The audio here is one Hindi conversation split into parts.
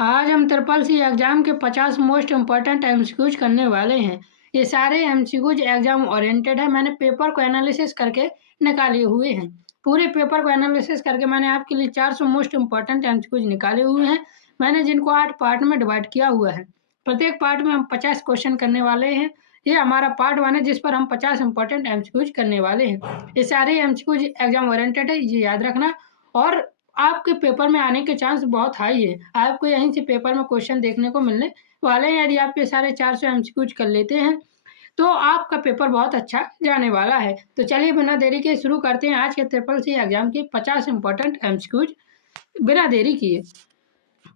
आज हम ट्रिपल सी एग्ज़ाम के 50 मोस्ट इम्पोर्टेंट एमसीक्यूज करने वाले हैं। ये सारे एमसीक्यूज एग्ज़ाम ओरिएंटेड है। मैंने पेपर को एनालिसिस करके निकाले हुए हैं। पूरे पेपर को एनालिसिस करके मैंने आपके लिए 400 मोस्ट इम्पोर्टेंट एमसीक्यूज निकाले हुए हैं। मैंने जिनको 8 पार्ट में डिवाइड किया हुआ है। प्रत्येक पार्ट में हम 50 क्वेश्चन करने वाले हैं। ये हमारा पार्ट 1 है जिस पर हम 50 इम्पोर्टेंट एमसीक्यूज करने वाले हैं। ये सारे एमसीक्यूज एग्ज़ाम ओरिएंटेड है, ये याद रखना। और आपके पेपर में आने के चांस बहुत हाई है। आपको यहीं से पेपर में क्वेश्चन देखने को मिलने वाले हैं। यदि आप ये सारे 400 एमसीक्यूज कर लेते हैं तो आपका पेपर बहुत अच्छा जाने वाला है। तो चलिए बिना देरी के शुरू करते हैं आज के ट्रिपल सी एग्जाम के 50 इंपॉर्टेंट एमसीक्यूज बिना देरी किए।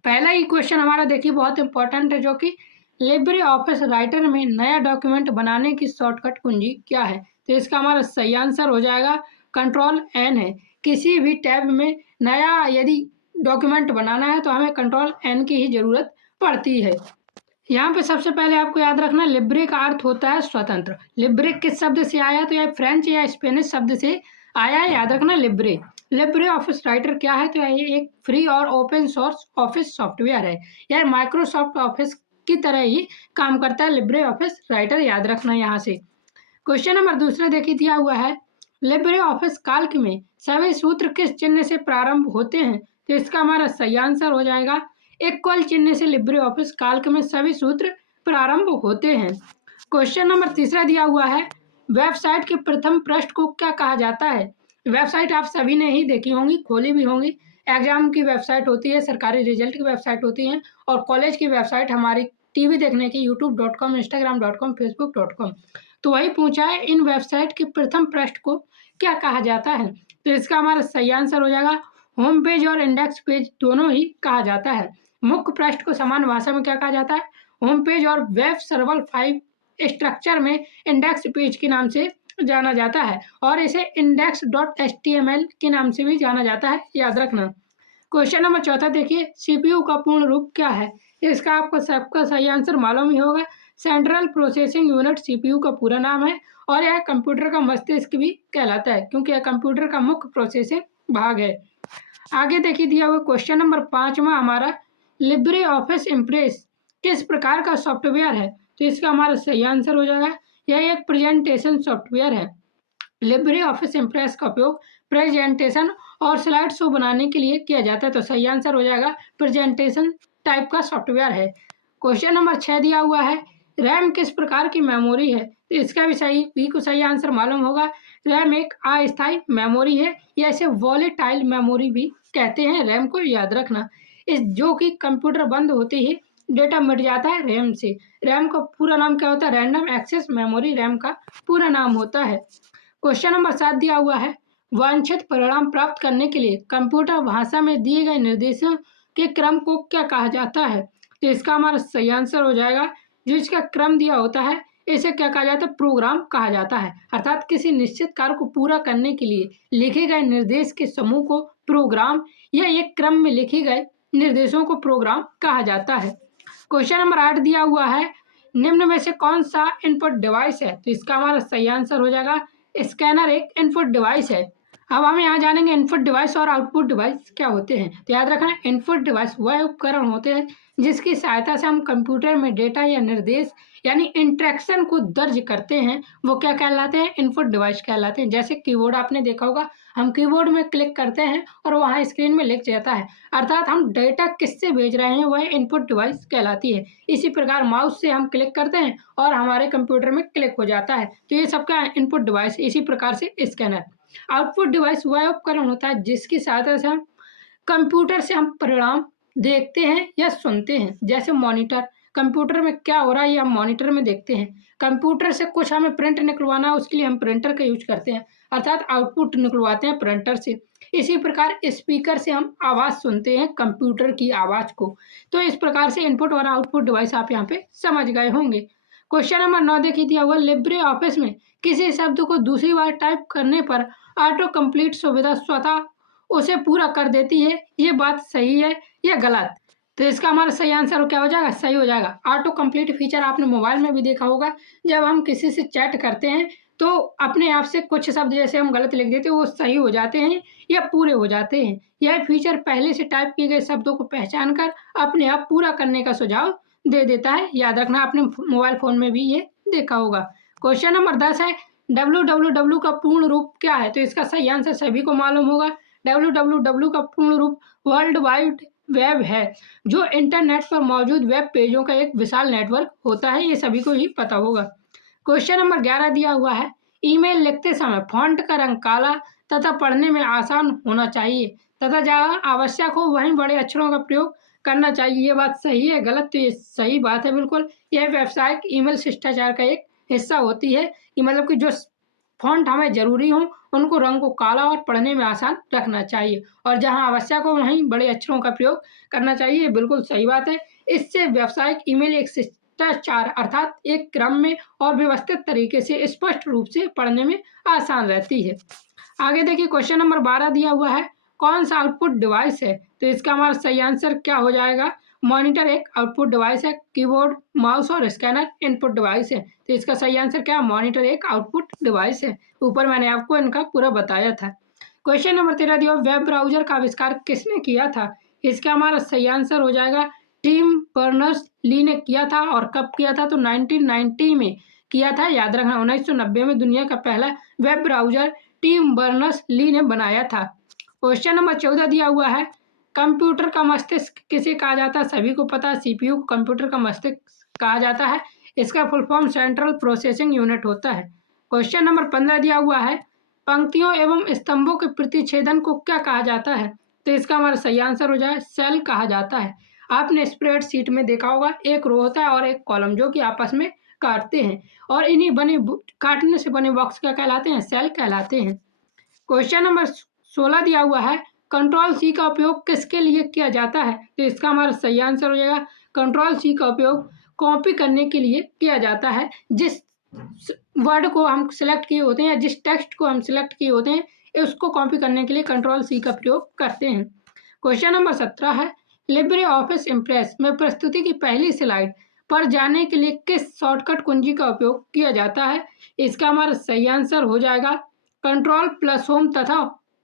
पहला ही क्वेश्चन हमारा देखिए बहुत इंपॉर्टेंट है, जो कि लिब्रे ऑफिस राइटर में नया डॉक्यूमेंट बनाने की शॉर्टकट कुंजी क्या है। तो इसका हमारा सही आंसर हो जाएगा कंट्रोल एन है। किसी भी टैब में नया यदि डॉक्यूमेंट बनाना है तो हमें कंट्रोल एन की ही ज़रूरत पड़ती है। यहाँ पे सबसे पहले आपको याद रखना लिब्रे का अर्थ होता है स्वतंत्र। लिब्रे किस शब्द से आया, तो यह फ्रेंच या स्पेनिश शब्द से आया है। याद रखना लिब्रे। लिब्रे ऑफिस राइटर क्या है, तो ये एक फ्री और ओपन सोर्स ऑफिस सॉफ्टवेयर है। यह माइक्रोसॉफ्ट ऑफिस की तरह ही काम करता है। लिब्रे ऑफिस राइटर याद रखना यहाँ से। क्वेश्चन नंबर दूसरा देखिए दिया हुआ है, लिब्रे ऑफिस काल्क में सभी सूत्र किस चिन्ह से प्रारंभ होते हैं। तो इसका हमारा सही आंसर हो जाएगा इक्वल चिन्ह से लिब्रे ऑफिस काल्क में सभी सूत्र प्रारंभ होते हैं। क्वेश्चन नंबर तीसरा दिया हुआ है, वेबसाइट के प्रथम पृष्ठ को क्या कहा जाता है। वेबसाइट आप सभी ने ही देखी होंगी, खोली भी होंगी। एग्जाम की वेबसाइट होती है, सरकारी रिजल्ट की वेबसाइट होती है, और कॉलेज की वेबसाइट हमारी टीवी देखने की youtube.com, instagram.com, facebook.com। तो वही पूछा है इन वेबसाइट के प्रथम पृष्ठ को क्या कहा जाता है। तो इसका हमारा सही आंसर हो जाएगा होम पेज और इंडेक्स पेज दोनों ही कहा जाता है। मुख्य पृष्ठ को समान भाषा में क्या कहा जाता है, होम पेज, और वेब सर्वर फाइल स्ट्रक्चर में इंडेक्स पेज के नाम से जाना जाता है, और इसे index.html के नाम से भी जाना जाता है, याद रखना। क्वेश्चन नंबर चौथा देखिए, सीपीयू का पूर्ण रूप क्या है। इसका आपको सबका सही आंसर मालूम ही होगा। सेंट्रल प्रोसेसिंग यूनिट सीपीयू का पूरा नाम है, और यह कंप्यूटर का मस्तिष्क भी कहलाता है, क्योंकि यह कंप्यूटर का मुख्य प्रोसेसिंग भाग है। आगे देखिए दिया हुआ क्वेश्चन नंबर 5वां हमारा, लिब्रे ऑफिस इम्प्रेस किस प्रकार का सॉफ्टवेयर है। तो इसका हमारा सही आंसर हो जाएगा यह एक प्रेजेंटेशन सॉफ्टवेयर है। लिब्रे ऑफिस इम्प्रेस का उपयोग प्रेजेंटेशन और स्लाइड शो बनाने के लिए किया जाता है। तो सही आंसर हो जाएगा प्रेजेंटेशन टाइप का सॉफ्टवेयर है। क्वेश्चन नंबर 6 दिया हुआ है, रैम किस प्रकार की मेमोरी है। तो इसका भी को सही आंसर मालूम होगा। रैम एक अस्थायी मेमोरी है, या इसे वॉलेटाइल मेमोरी भी कहते हैं। रैम को याद रखना, इस जो कि कंप्यूटर बंद होते ही डेटा मिट जाता है रैम से। रैम का पूरा नाम क्या होता है, रैंडम एक्सेस मेमोरी रैम का पूरा नाम होता है। क्वेश्चन नंबर 7 दिया हुआ है, वांछित परिणाम प्राप्त करने के लिए कंप्यूटर भाषा में दिए गए निर्देशों के क्रम को क्या कहा जाता है। तो इसका हमारा सही आंसर हो जाएगा, जो इसका क्रम दिया होता है इसे क्या कहा जाता है, प्रोग्राम कहा जाता है। अर्थात किसी निश्चित कार्य को पूरा करने के लिए लिखे गए निर्देश के समूह को प्रोग्राम या एक क्रम में लिखे गए निर्देशों को प्रोग्राम कहा जाता है। क्वेश्चन नंबर 8 दिया हुआ है, निम्न में से कौन सा इनपुट डिवाइस है। तो इसका हमारा सही आंसर हो जाएगा स्कैनर एक इनपुट डिवाइस है। अब हम यहाँ जानेंगे इनपुट डिवाइस और आउटपुट डिवाइस क्या होते हैं। तो याद रखना, इनपुट डिवाइस वह उपकरण होते हैं जिसकी सहायता से हम कंप्यूटर में डेटा या निर्देश यानी इंट्रैक्शन को दर्ज करते हैं, वो क्या कहलाते हैं, इनपुट डिवाइस कहलाते हैं। जैसे कीबोर्ड आपने देखा होगा, हम कीबोर्ड में क्लिक करते हैं और वहाँ स्क्रीन में लिख जाता है, अर्थात हम डेटा किससे भेज रहे हैं वह इनपुट डिवाइस कहलाती है। इसी प्रकार माउस से हम क्लिक करते हैं और हमारे कंप्यूटर में क्लिक हो जाता है, तो ये सबका इनपुट डिवाइस। इसी प्रकार से स्कैनर। आउटपुट डिवाइस वह उपकरण होता है जिसकी सहायता से हम कंप्यूटर से हम परिणाम देखते हैं या सुनते हैं। जैसे मॉनिटर, कंप्यूटर में क्या हो रहा है ये हम मॉनिटर में देखते हैं। कंप्यूटर से कुछ हमें प्रिंट निकलवाना है, उसके लिए हम प्रिंटर का यूज करते हैं, अर्थात आउटपुट निकलवाते हैं प्रिंटर से। इसी प्रकार स्पीकर से हम आवाज़ सुनते हैं, कंप्यूटर की आवाज़ को। तो इस प्रकार से इनपुट और आउटपुट डिवाइस आप यहाँ पे समझ गए होंगे। क्वेश्चन नंबर 9 देखिए दिया हुआ, लिब्रे ऑफिस में किसी शब्द को दूसरी बार टाइप करने पर ऑटो कंप्लीट सुविधा स्वतः उसे पूरा कर देती है, ये बात सही है या गलत। तो इसका हमारा सही आंसर क्या हो जाएगा, सही हो जाएगा। ऑटो कंप्लीट फीचर आपने मोबाइल में भी देखा होगा। जब हम किसी से चैट करते हैं तो अपने आप से कुछ शब्द जैसे हम गलत लिख देते हैं वो सही हो जाते हैं या पूरे हो जाते हैं। यह फीचर पहले से टाइप किए गए शब्दों को पहचान कर अपने आप पूरा करने का सुझाव दे देता है। याद रखना, आपने मोबाइल फ़ोन में भी ये देखा होगा। क्वेश्चन नंबर 10 है, www का पूर्ण रूप क्या है? तो इसका सही आंसर सभी को मालूम होगा। www का पूर्ण रूप वर्ल्ड वाइड वेब है, जो इंटरनेट पर मौजूद वेब पेजों का एक विशाल नेटवर्क होता है। ये सभी को ही पता होगा। क्वेश्चन नंबर 11 दिया हुआ है, ईमेल लिखते समय फ़ॉन्ट का रंग काला तथा पढ़ने में आसान होना चाहिए तथा जहाँ आवश्यक हो वहीं बड़े अक्षरों का प्रयोग करना चाहिए। ये बात सही है, गलत? तो ये सही बात है बिल्कुल। यह व्यावसायिक ईमेल शिष्टाचार का एक हिस्सा होती है कि मतलब कि जो फ़ॉन्ट हमें ज़रूरी हो उनको रंग को काला और पढ़ने में आसान रखना चाहिए और जहाँ आवश्यक हो वहीं बड़े अक्षरों का प्रयोग करना चाहिए। ये बिल्कुल सही बात है। इससे व्यावसायिक ईमेल एक शिष्टाचार अर्थात एक क्रम में और व्यवस्थित तरीके से स्पष्ट रूप से पढ़ने में आसान रहती है। आगे देखिए, क्वेश्चन नंबर 12 दिया हुआ है, कौन सा आउटपुट डिवाइस है? तो इसका हमारा सही आंसर क्या हो जाएगा? मॉनिटर एक आउटपुट डिवाइस है, कीबोर्ड, माउस और स्कैनर इनपुट डिवाइस है। तो इसका सही आंसर क्या है? मॉनिटर एक आउटपुट डिवाइस है। ऊपर मैंने आपको इनका पूरा बताया था। क्वेश्चन नंबर 13 दिया, वेब ब्राउज़र का आविष्कार किसने किया था? इसका हमारा सही आंसर हो जाएगा टिम बर्नर्स-ली ने किया था। और कब किया था? तो 1990 में किया था। याद रखना, 1990 में दुनिया का पहला वेब ब्राउज़र टिम बर्नर्स-ली ने बनाया था। क्वेश्चन नंबर 14 दिया हुआ है, कंप्यूटर का मस्तिष्क किसे कहा जाता है? सभी को पता है, सीपीयू को कंप्यूटर का मस्तिष्क कहा जाता है। इसका full form central processing unit होता है। क्वेश्चन नंबर 15 दिया हुआ है, पंक्तियों एवं स्तंभों के प्रतिच्छेदन को क्या कहा जाता है? तो इसका हमारा सही आंसर हो जाए सेल कहा जाता है। आपने स्प्रेडशीट में देखा होगा, एक रो होता है और एक कॉलम जो कि आपस में काटते हैं और इन्हीं काटने से बने बॉक्स क्या कहलाते हैं? सेल कहलाते हैं। क्वेश्चन नंबर 16 दिया हुआ है, कंट्रोल सी का उपयोग किसके लिए किया जाता है? तो इसका हमारा सही आंसर हो जाएगा कंट्रोल सी का उपयोग कॉपी करने के लिए किया जाता है। जिस वर्ड को हम सिलेक्ट किए होते हैं या जिस टेक्स्ट को हम सिलेक्ट किए होते हैं उसको कॉपी करने के लिए कंट्रोल सी का प्रयोग करते हैं। क्वेश्चन नंबर 17 है, लिब्रे ऑफिस इम्प्रेस में प्रस्तुति की पहली स्लाइड पर जाने के लिए किस शॉर्टकट कुंजी का उपयोग किया जाता है? इसका हमारा सही आंसर हो जाएगा कंट्रोल प्लस होम तथा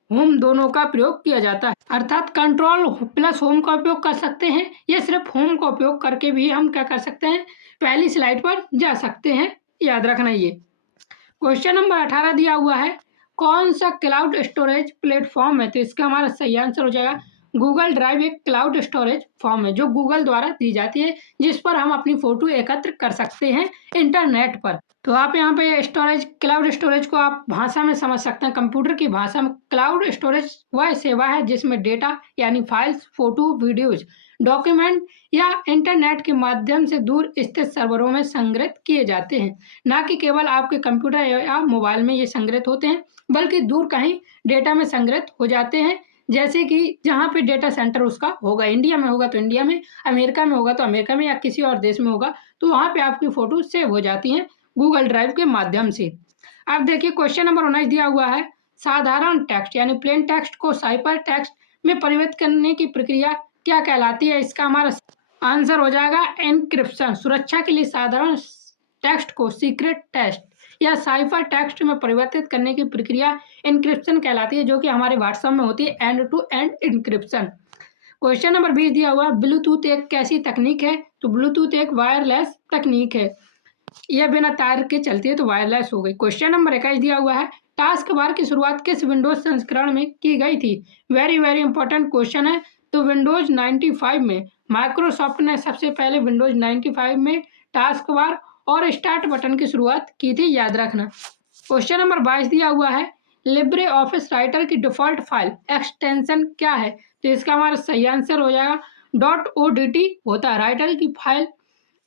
होम दोनों का प्रयोग किया जाता है। अर्थात कंट्रोल प्लस होम का उपयोग कर सकते हैं या सिर्फ होम का उपयोग करके भी हम क्या कर सकते हैं? पहली स्लाइड पर जा सकते हैं। याद रखना ये। क्वेश्चन नंबर 18 दिया हुआ है, कौन सा क्लाउड स्टोरेज प्लेटफॉर्म है? तो इसका हमारा सही आंसर हो जाएगा गूगल ड्राइव। एक क्लाउड स्टोरेज फॉर्म है जो गूगल द्वारा दी जाती है, जिस पर हम अपनी फ़ोटो एकत्र कर सकते हैं इंटरनेट पर। तो आप यहाँ पे स्टोरेज, क्लाउड स्टोरेज को आप भाषा में समझ सकते हैं, कंप्यूटर की भाषा में। क्लाउड स्टोरेज वह सेवा है जिसमें डेटा यानी फाइल्स, फोटो, वीडियोज, डॉक्यूमेंट या इंटरनेट के माध्यम से दूर स्थित सर्वरों में संग्रहित किए जाते हैं। ना कि केवल आपके कंप्यूटर या मोबाइल में ये संग्रहित होते हैं, बल्कि दूर कहीं डेटा में संग्रहित हो जाते हैं। जैसे कि जहाँ पे डेटा सेंटर उसका होगा, इंडिया में होगा तो इंडिया में, अमेरिका में होगा तो अमेरिका में, या किसी और देश में होगा तो वहाँ पे आपकी फ़ोटो सेव हो जाती हैं गूगल ड्राइव के माध्यम से। अब देखिए, क्वेश्चन नंबर 19 दिया हुआ है, साधारण टेक्स्ट यानी प्लेन टेक्स्ट को साइपर टेक्स्ट में परिवर्तित करने की प्रक्रिया क्या कहलाती है? इसका हमारा आंसर हो जाएगा एन्क्रिप्शन। सुरक्षा के लिए साधारण टेक्स्ट को सीक्रेट टेक्स्ट या साइफर टेक्स्ट में परिवर्तित करने की प्रक्रिया एन्क्रिप्शन कहलाती है, जो कि हमारे व्हाट्सएप में होती है end to end encryption. Question number 20 दिया हुआ, ब्लूटूथ एक कैसी तकनीक है? तो ब्लूटूथ एक वायरलेस तकनीक है, यह बिना तार के चलती है तो वायरलेस हो गई। क्वेश्चन नंबर 21 दिया हुआ है, टास्क बार की शुरुआत किस विंडोज संस्करण में की गई थी? वेरी वेरी इंपॉर्टेंट क्वेश्चन है। तो विंडोज 95 में माइक्रोसॉफ्ट ने सबसे पहले विंडोज 95 में टास्क बार और स्टार्ट बटन की शुरुआत की थी। याद रखना। क्वेश्चन नंबर 22 दिया हुआ है, लिब्रे ऑफिस राइटर की डिफ़ॉल्ट फाइल एक्सटेंशन क्या है? तो इसका हमारा सही आंसर हो जाएगा .odt होता है। राइटर की फाइल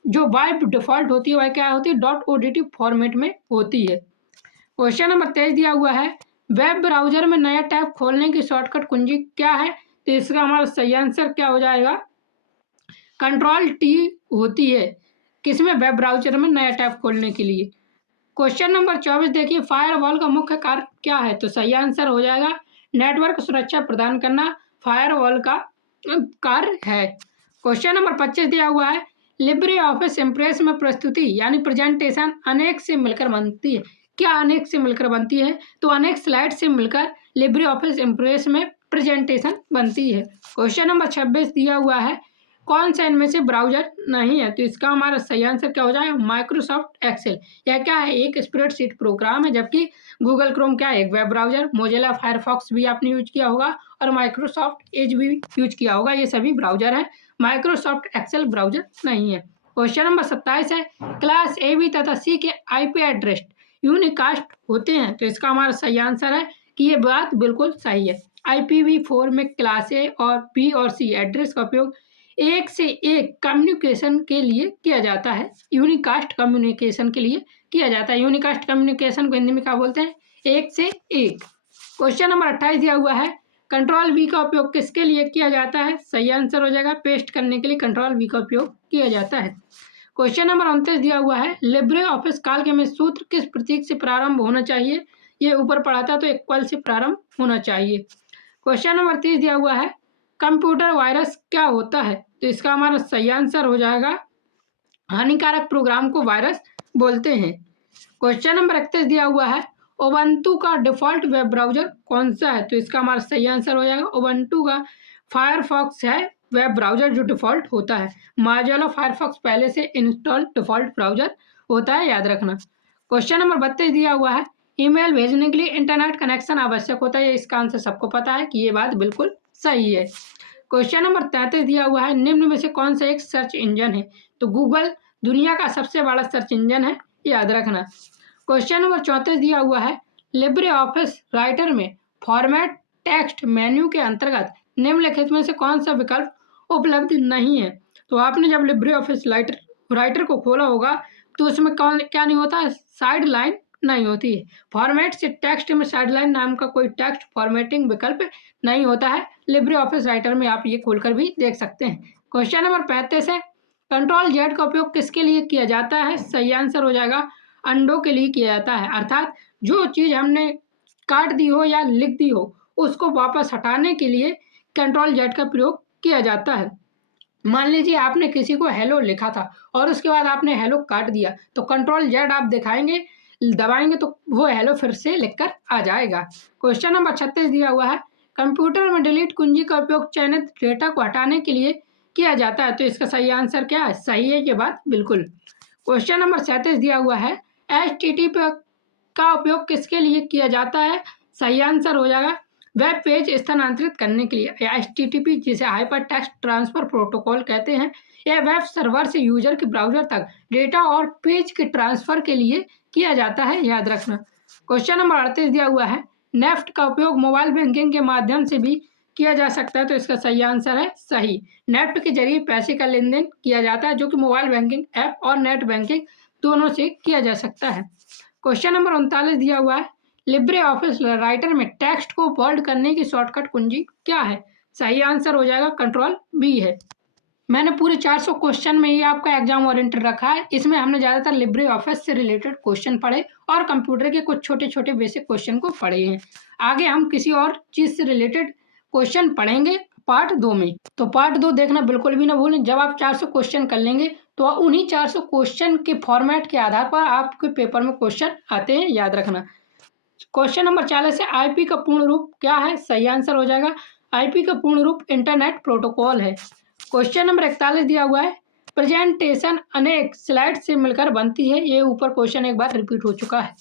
जो बाय डिफ़ॉल्ट होती है वह क्या होती है? .odt फॉर्मेट में होती है। क्वेश्चन नंबर 23 दिया हुआ है, वेब ब्राउज़र में नया टैब खोलने की शॉर्टकट कुंजी क्या है? तो इसका हमारा सही आंसर क्या हो जाएगा? कंट्रोल टी होती है। किसमें? वेब ब्राउज़र में नया टैब खोलने के लिए। क्वेश्चन नंबर 24 देखिए, फायरवॉल का मुख्य कार्य क्या है? तो सही आंसर हो जाएगा नेटवर्क सुरक्षा प्रदान करना फायरवॉल का कार्य है। क्वेश्चन नंबर 25 दिया हुआ है, लिब्रे ऑफिस इम्प्रेस में प्रस्तुति यानी प्रेजेंटेशन अनेक से मिलकर बनती है। क्या अनेक से मिलकर बनती है? तो अनेक स्लाइड से मिलकर लिब्रे ऑफिस इम्प्रेस में प्रेजेंटेशन बनती है। क्वेश्चन नंबर 26 दिया हुआ है, कौन सा इनमें से ब्राउजर नहीं है? तो इसका हमारा सही आंसर क्या हो जाएगा? Microsoft Excel. यह क्या है? एक स्प्रेडशीट प्रोग्राम है, जबकि गूगल क्रोम क्या है? एक वेब ब्राउजर। मोजिला फायरफॉक्स भी आपने यूज किया होगा और माइक्रोसॉफ्ट एज भी यूज किया होगा। ये सभी ब्राउजर हैं। माइक्रोसॉफ्ट एक्सेल ब्राउजर नहीं है। क्वेश्चन नंबर 27 है, क्लास ए बी तथा सी के आईपी एड्रेस यूनिकास्ट होते हैं। तो इसका हमारा सही आंसर है कि ये बात बिल्कुल सही है। IPv4 में क्लास ए और बी और सी एड्रेस का उपयोग एक से एक कम्युनिकेशन के लिए किया जाता है। यूनिकास्ट कम्युनिकेशन के लिए किया जाता है। यूनिकास्ट कम्युनिकेशन को हिंदी में क्या बोलते हैं? एक से एक। क्वेश्चन नंबर 28 दिया हुआ है, कंट्रोल वी का उपयोग किसके लिए किया जाता है? सही आंसर हो जाएगा, पेस्ट करने के लिए कंट्रोल वी का उपयोग किया जाता है। क्वेश्चन नंबर 29 दिया हुआ है, लिब्रे ऑफिस काल में सूत्र किस प्रतीक से प्रारंभ होना चाहिए? ये ऊपर पढ़ा था, तो इक्वल से प्रारंभ होना चाहिए। क्वेश्चन नंबर 30 दिया हुआ है, कंप्यूटर वायरस क्या होता है? तो इसका हमारा सही आंसर हो जाएगा, हानिकारक प्रोग्राम को वायरस बोलते हैं। क्वेश्चन नंबर 31 दिया हुआ है, उबंटू का डिफॉल्ट वेब ब्राउजर कौन सा है? तो इसका हमारा सही आंसर हो जाएगा, उबंटू का फायरफॉक्स है वेब ब्राउजर जो डिफॉल्ट होता है। मोजिला फायरफॉक्स पहले से इंस्टॉल डिफॉल्ट ब्राउजर होता है, याद रखना। क्वेश्चन नंबर 32 दिया हुआ है, ईमेल भेजने के लिए इंटरनेट कनेक्शन आवश्यक होता है। इसका आंसर सबको पता है कि ये बात बिल्कुल सही है। क्वेश्चन नंबर 33 दिया हुआ है, निम्न में से कौन सा एक सर्च इंजन है? तो गूगल दुनिया का सबसे बड़ा सर्च इंजन है, याद रखना। क्वेश्चन नंबर 34 दिया हुआ है, लिब्रे ऑफिस राइटर में फॉर्मेट टेक्स्ट मेन्यू के अंतर्गत निम्नलिखित में से कौन सा विकल्प उपलब्ध नहीं है? तो आपने जब लिब्रे ऑफिस राइटर को खोला होगा तो उसमें कौन क्या नहीं होता है? साइड लाइन नहीं होती है। फॉर्मेट से टेक्स्ट में साइड लाइन नाम का कोई टेक्स्ट फॉर्मेटिंग विकल्प नहीं होता है। लिब्रे ऑफिस राइटर में आप ये खोलकर भी देख सकते हैं। क्वेश्चन नंबर 35 है, कंट्रोल जेड का उपयोग किसके लिए किया जाता है? सही आंसर हो जाएगा, अंडों के लिए किया जाता है। अर्थात जो चीज़ हमने काट दी हो या लिख दी हो उसको वापस हटाने के लिए कंट्रोल जेड का प्रयोग किया जाता है। मान लीजिए आपने किसी को हेलो लिखा था और उसके बाद आपने हेलो काट दिया, तो कंट्रोल जेड आप दिखाएंगे, दबाएंगे तो वो हेलो फिर से लिखकर आ जाएगा। क्वेश्चन नंबर 36 दिया हुआ है, कंप्यूटर में डिलीट कुंजी का उपयोग चयनित डेटा को हटाने के लिए किया जाता है। तो इसका सही आंसर क्या है? सही है ये बात बिल्कुल। क्वेश्चन नंबर 37 दिया हुआ है, HTTP का उपयोग किसके लिए किया जाता है? सही आंसर हो जाएगा, वेब पेज स्थानांतरित करने के लिए। HTTP जिसे हाइपर टेक्स्ट ट्रांसफर प्रोटोकॉल कहते हैं, यह वेब सर्वर से यूजर के ब्राउजर तक डेटा और पेज के ट्रांसफर के लिए किया जाता है, याद रखना। क्वेश्चन नंबर 38 दिया हुआ है, नेफ्ट का उपयोग मोबाइल बैंकिंग के माध्यम से भी किया जा सकता है। तो इसका सही आंसर है सही, नेफ्ट के जरिए पैसे का लेन देन किया जाता है, जो कि मोबाइल बैंकिंग ऐप और नेट बैंकिंग दोनों से किया जा सकता है। क्वेश्चन नंबर 39 दिया हुआ है, लिब्रे ऑफिस राइटर में टेक्स्ट को बोल्ड करने की शॉर्टकट कुंजी क्या है? सही आंसर हो जाएगा, कंट्रोल बी है। मैंने पूरे 400 क्वेश्चन में ही आपका एग्जाम ओरिएंटेड रखा है। इसमें हमने ज़्यादातर लिब्रे ऑफिस से रिलेटेड क्वेश्चन पढ़े और कंप्यूटर के कुछ छोटे छोटे बेसिक क्वेश्चन को पढ़े हैं। आगे हम किसी और चीज़ से रिलेटेड क्वेश्चन पढ़ेंगे पार्ट 2 में। तो पार्ट 2 देखना बिल्कुल भी ना भूलें। जब आप 400 क्वेश्चन कर लेंगे तो उन्हीं 400 क्वेश्चन के फॉर्मेट के आधार पर आपके पेपर में क्वेश्चन आते हैं, याद रखना। क्वेश्चन नंबर 40 है, आईपी का पूर्ण रूप क्या है? सही आंसर हो जाएगा, आईपी का पूर्ण रूप इंटरनेट प्रोटोकॉल है। क्वेश्चन नंबर 41 दिया हुआ है, प्रेजेंटेशन अनेक स्लाइड से मिलकर बनती है। ये ऊपर क्वेश्चन एक बार रिपीट हो चुका है।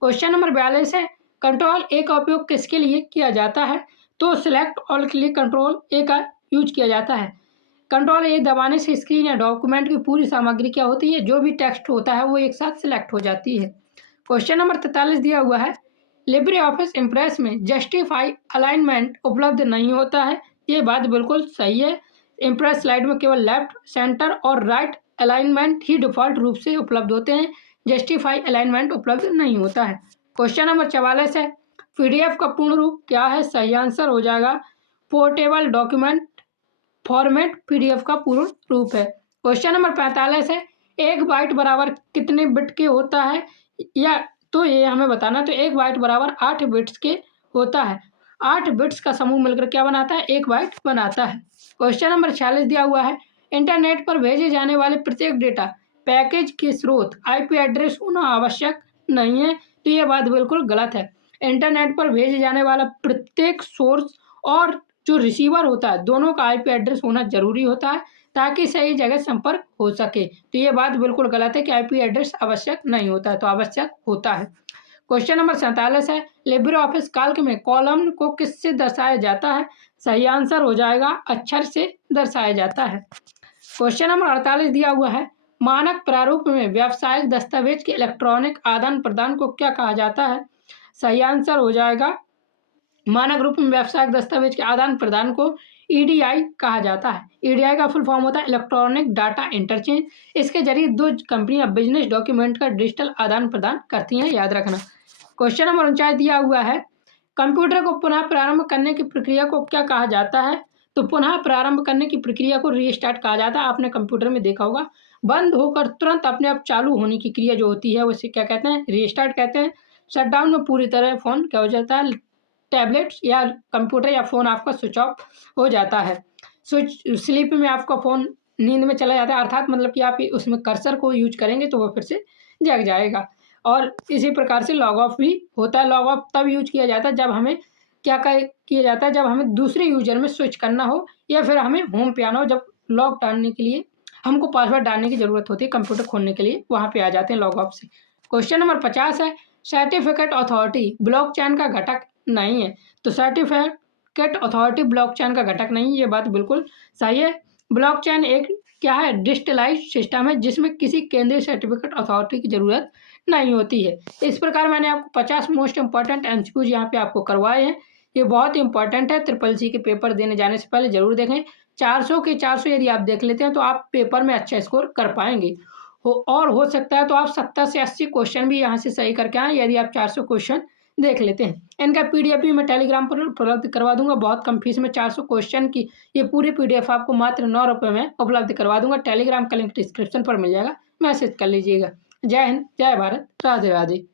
क्वेश्चन नंबर 42 है, कंट्रोल ए का उपयोग किसके लिए किया जाता है? तो सिलेक्ट ऑल के लिए कंट्रोल ए का यूज किया जाता है। कंट्रोल ए दबाने से स्क्रीन या डॉक्यूमेंट की पूरी सामग्री क्या होती है? जो भी टेक्स्ट होता है वो एक साथ सिलेक्ट हो जाती है। क्वेश्चन नंबर 43 दिया हुआ है, लिब्रे ऑफिस इम्प्रेस में जस्टिफाई अलाइनमेंट उपलब्ध नहीं होता है। ये बात बिल्कुल सही है। इम्प्रेस स्लाइड में केवल लेफ्ट, सेंटर और राइट अलाइनमेंट ही डिफॉल्ट रूप से उपलब्ध होते हैं। जस्टिफाई अलाइनमेंट उपलब्ध नहीं होता है। क्वेश्चन नंबर 44 है, PDF का पूर्ण रूप क्या है? सही आंसर हो जाएगा, पोर्टेबल डॉक्यूमेंट फॉर्मेट PDF का पूर्ण रूप है। क्वेश्चन नंबर 45 है, 1 बाइट बराबर कितने बिट के होता है? या तो ये हमें बताना। तो 1 बाइट बराबर 8 बिट्स के होता है। 8 बिट्स का समूह मिलकर क्या बनाता है? 1 बाइट बनाता है। क्वेश्चन नंबर 46 दिया हुआ है, इंटरनेट पर भेजे जाने वाले प्रत्येक डेटा पैकेज के स्रोत IP एड्रेस होना आवश्यक नहीं है। तो ये बात बिल्कुल गलत है। इंटरनेट पर भेजे जाने वाला प्रत्येक सोर्स और जो रिसीवर होता है, दोनों का आईपी एड्रेस होना ज़रूरी होता है, ताकि सही जगह संपर्क हो सके। तो ये बात बिल्कुल गलत है कि आईपी एड्रेस आवश्यक नहीं होता है, तो आवश्यक होता है। क्वेश्चन नंबर 47 है, लिब्रे ऑफिस कैल्क में कॉलम को किससे दर्शाया जाता है? सही आंसर हो जाएगा अक्षर से दर्शाया जाता है। क्वेश्चन नंबर 48 दिया हुआ है, मानक प्रारूप में व्यावसायिक दस्तावेज के इलेक्ट्रॉनिक आदान प्रदान को क्या कहा जाता है? सही आंसर हो जाएगा, मानक रूप में व्यावसायिक दस्तावेज के आदान प्रदान को ईडीआई कहा जाता है। ईडीआई का फुल फॉर्म होता है इलेक्ट्रॉनिक डाटा इंटरचेंज। इसके जरिए दो कंपनियां बिजनेस डॉक्यूमेंट का डिजिटल आदान प्रदान करती हैं, याद रखना। क्वेश्चन नंबर 49 दिया हुआ है, कंप्यूटर को पुनः प्रारंभ करने की प्रक्रिया को क्या कहा जाता है? तो पुनः प्रारंभ करने की प्रक्रिया को रीस्टार्ट कहा जाता है। आपने कंप्यूटर में देखा होगा, बंद होकर तुरंत अपने आप चालू होने की क्रिया जो होती है उसे क्या कहते हैं? रीस्टार्ट कहते हैं। शटडाउन में पूरी तरह फ़ोन क्या हो जाता है? टैबलेट्स या कंप्यूटर या फ़ोन आपका स्विच ऑफ हो जाता है। स्लीप में आपका फ़ोन नींद में चला जाता है, अर्थात मतलब कि आप उसमें कर्सर को यूज करेंगे तो वो फिर से जग जाएगा। और इसी प्रकार से लॉग ऑफ भी होता है। लॉग ऑफ तब यूज किया जाता है जब हमें किया जाता है, जब हमें दूसरे यूजर में स्विच करना हो या फिर हमें होम पे आना हो। जब लॉक डालने के लिए हमको पासवर्ड डालने की ज़रूरत होती है कंप्यूटर खोलने के लिए, वहाँ पे आ जाते हैं लॉग ऑफ से। क्वेश्चन नंबर 50 है, सर्टिफिकेट अथॉरिटी ब्लॉकचेन का घटक नहीं है। तो सर्टिफिकेट अथॉरिटी ब्लॉकचेन का घटक नहीं है, ये बात बिल्कुल सही है। ब्लॉकचेन एक क्या है? डिजिटलाइज्ड सिस्टम है जिसमें किसी केंद्रीय सर्टिफिकेट अथॉरिटी की ज़रूरत नहीं होती है। इस प्रकार मैंने आपको 50 मोस्ट इंपॉर्टेंट एमसीक्यूज यहाँ पे आपको करवाए हैं। ये बहुत ही इंपॉर्टेंट है, ट्रिपल सी के पेपर देने जाने से पहले ज़रूर देखें। 400 के 400 यदि आप देख लेते हैं तो आप पेपर में अच्छा स्कोर कर पाएंगे। और हो सकता है तो आप 70 से 80 क्वेश्चन भी यहाँ से सही करके आएँ, यदि आप 400 क्वेश्चन देख लेते हैं। इनका पीडीएफ भी मैं टेलीग्राम पर उपलब्ध करवा दूंगा, बहुत कम फीस में। 400 क्वेश्चन की ये पूरी पीडीएफ आपको मात्र 9 रुपये में उपलब्ध करवा दूंगा। टेलीग्राम का लिंक डिस्क्रिप्शन पर मिल जाएगा, मैसेज कर लीजिएगा। जय हिंद, जय भारत, राधे राधे।